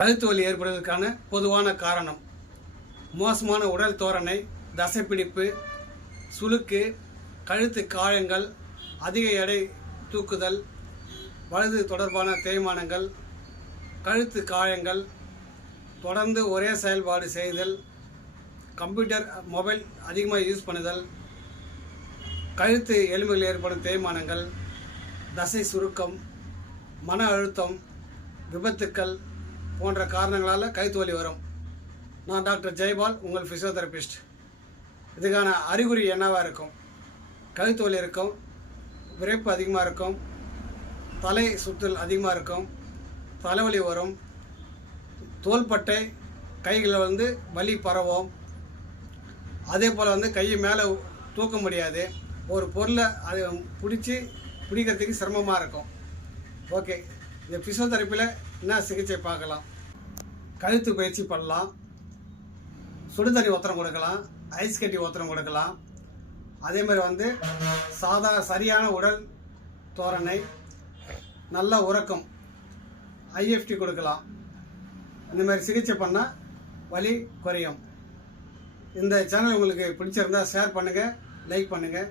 கழுத்து வலி ஏற்படுவதற்கான பொதுவான காரணம் மோசமான உடல் தோரணை, தசைப்பிடிப்பு, சுளுக்கு, கழுத்து காயங்கள், அதிக எடை தூக்குதல், வலது தொடர்பான தேய்மானங்கள், கழுத்து காயங்கள், தொடர்ந்து ஒரே செயல்பாடு செய்தல், கம்ப்யூட்டர் மொபைல் அதிகமாக யூஸ் பண்ணுதல், கழுத்து எலும்புகள் ஏற்படும் தேய்மானங்கள், தசை சுருக்கம், மன அழுத்தம், விபத்துக்கள் போன்ற காரணங்களால் கழுத்து வலி வரும். நான் டாக்டர் ஜெயபால், உங்கள் ஃபிசியோதெரபிஸ்ட். இதுக்கான அறிகுறி என்னவாக இருக்கும்? கழுத்து வலி இருக்கும், விரைப்பு அதிகமாக இருக்கும், தலை சுற்றல் அதிகமாக இருக்கும், தலைவலி வரும், தோள்பட்டை கைகளில் வலி பரவும். அதே போல் கையை மேலே தூக்க முடியாது, ஒரு பொருளை அது பிடிக்கிறதுக்கு சிரமமாக இருக்கும். ஓகே, இந்த ஃபிசியோதெரப்பியில் என்ன சிகிச்சை பார்க்கலாம். கழுத்து பயிற்சி பண்ணலாம், சுடுதண்ணி ஒத்தரம் கொடுக்கலாம், ஐஸ் கட்டி ஒத்தரம் கொடுக்கலாம். அதே மாதிரி சரியான உடல் தோரணை, நல்ல உறக்கம், ஐஎஃப்டி கொடுக்கலாம். இந்த மாதிரி சிகிச்சை பண்ணால் வலி குறையும். இந்த சேனல் உங்களுக்கு பிடிச்சிருந்தா ஷேர் பண்ணுங்கள், லைக் பண்ணுங்கள்.